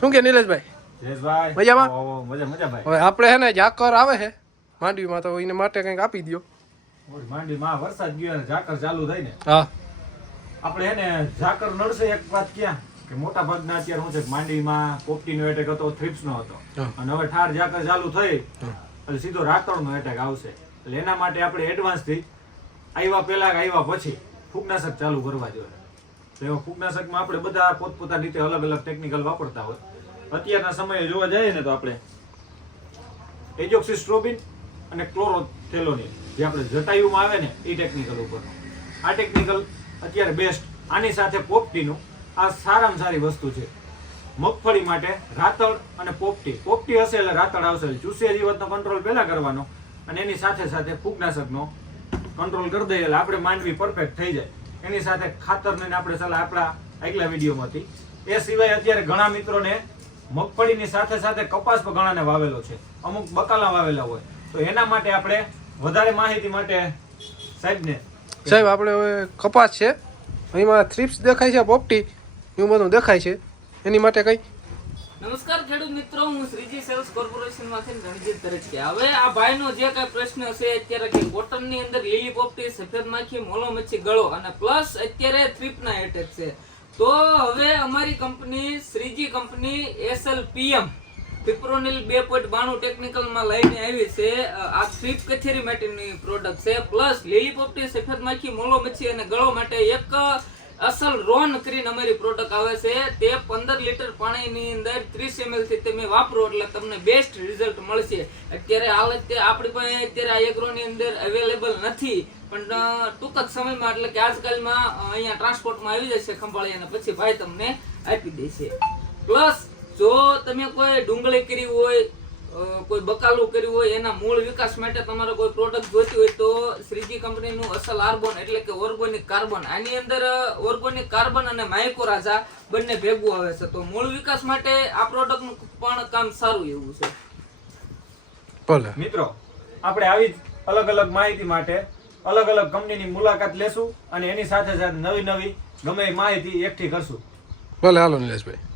શું કે નિલેશભાઈ? જયેશભાઈ મજામાં? મજા ભાઈ. હવે આપણે હે ને ઝાકર આવે છે માંડવીમાં, તો એને માટે કંઈક આપી દો. માંડવીમાં વરસાદ ગયો ને ઝાકર ચાલુ થઈ ને, હા આપણે હે ને ઝાકર નડશે. એક વાત ક્યાં કે મોટા ભાગના અત્યારે શું છે કે માંડવીમાં પોપટીનો એટેક હતો, થ્રિપ્સનો હતો, અને હવે ઠાર ઝાકર ચાલુ થઈ એટલે સીધો રાતળનો એટેક આવશે. એટલે એના માટે આપણે એડવાન્સથી આવ્યા પહેલા આવ્યા પછી ફૂગનાશક ચાલુ કરવા જોઈએ. તો એમાં ફૂગનાશકમાં આપણે બધા પોતપોતાની રીતે અલગ અલગ ટેકનિકલ વાપરતા હોય. અત્યારના સમયે જોવા જઈએ ને તો આપણે એજોક્સિસ્ટ્રોબિન અને ક્લોરોથેલોનિન જે આપણે જટાયુમાં આવે ને એ ટેકનિકલ ઉપર, આ ટેકનિકલ અત્યારે બેસ્ટ. આની સાથે પોપટીનું આ સારામાં સારી વસ્તુ છે મગફળી માટે. રાતળ અને પોપટી હશે એટલે રાતળ આવશે. ચૂસિયા જીવાતનો કંટ્રોલ પહેલા કરવાનો અને એની સાથે સાથે ફૂગનાશકનો કંટ્રોલ કરી દઈએ એટલે આપણે માંડવી પરફેક્ટ થઈ જાય. એની સાથે ખાતરને આપણે સલાહ આપણા આગલા વિડીયોમાંથી. એ સિવાય અત્યારે ઘણા મિત્રોને મગફળીની સાથે સાથે કપાસ પણ ઘણાને વાવેલો છે, અમુક બકાલા વાવેલા હોય. તો એના માટે આપણે વધારે માહિતી માટે સાહેબ આપણે હવે કપાસ છે, એમાં થ્રિપ્સ દેખાય છે, પોપટી એવું બધું દેખાય છે, એની માટે કઈ? નમસ્કાર ખેડૂત મિત્રો, હું શ્રીજી સેલ્સ કોર્પોરેશનમાંથી રણજીત તરજિયા. હવે આ ભાઈનો જે કઈ પ્રશ્ન છે અત્યારે કે કોટનની અંદર લીલી પોપટી, સફેદ માખી, મોલો મચ્છી, ગળો અને પ્લસ અત્યારે થ્રિપના એટેક છે. તો હવે અમારી કંપની શ્રીજી કંપની SLPM પિપ્રોનિલ 2.92 ટેકનિકલમાં લઈને આવી છે. આ થ્રીપ કથેરી માટેની પ્રોડક્ટ છે. પ્લસ લીલી પોપટી, સફેદ માખી, મોલો મચ્છી અને ગળો માટે એક અસલ રોન કરીને અમારી પ્રોડક્ટ આવે છે. તે 15 લીટર પાણીની અંદર 30 ml થી તમે વાપરો એટલે તમને બેસ્ટ રિઝલ્ટ મળશે. અત્યારે હાલત આપણી પાસે અત્યારે આ એગ્રોની અંદર અવેલેબલ નથી, પણ ટૂંક જ સમયમાં એટલે કે આજકાલમાં અહીંયા ટ્રાન્સપોર્ટમાં આવી જશે ખંભાળી અને પછી ભાઈ તમને આપી દેશે. પ્લસ જો તમે કોઈ ડુંગળી કરી હોય, કોઈ બકાલું કર્યું હોય, એના મૂળ વિકાસ માટે તમારે કોઈ પ્રોડક્ટ જોઈતી હોય તો શ્રીજી કંપનીનું અસલ આર્બોન એટલે કે ઓર્ગોનિક કાર્બન, આની અંદર ઓર્ગોનિક કાર્બન અને માઇકોરાઝા બંને ભેગું આવે છે. તો મૂળ વિકાસ માટે આ પ્રોડક્ટનું પણ કામ સારું એવું છે. મિત્રો આપણે આવી અલગ અલગ માહિતી માટે અલગ અલગ કંપનીની મુલાકાત લેશું અને એની સાથે સાથે નવી નવી ગમે માહિતી એકઠી કરશું. ભલે, હાલો નિલેશભાઈ.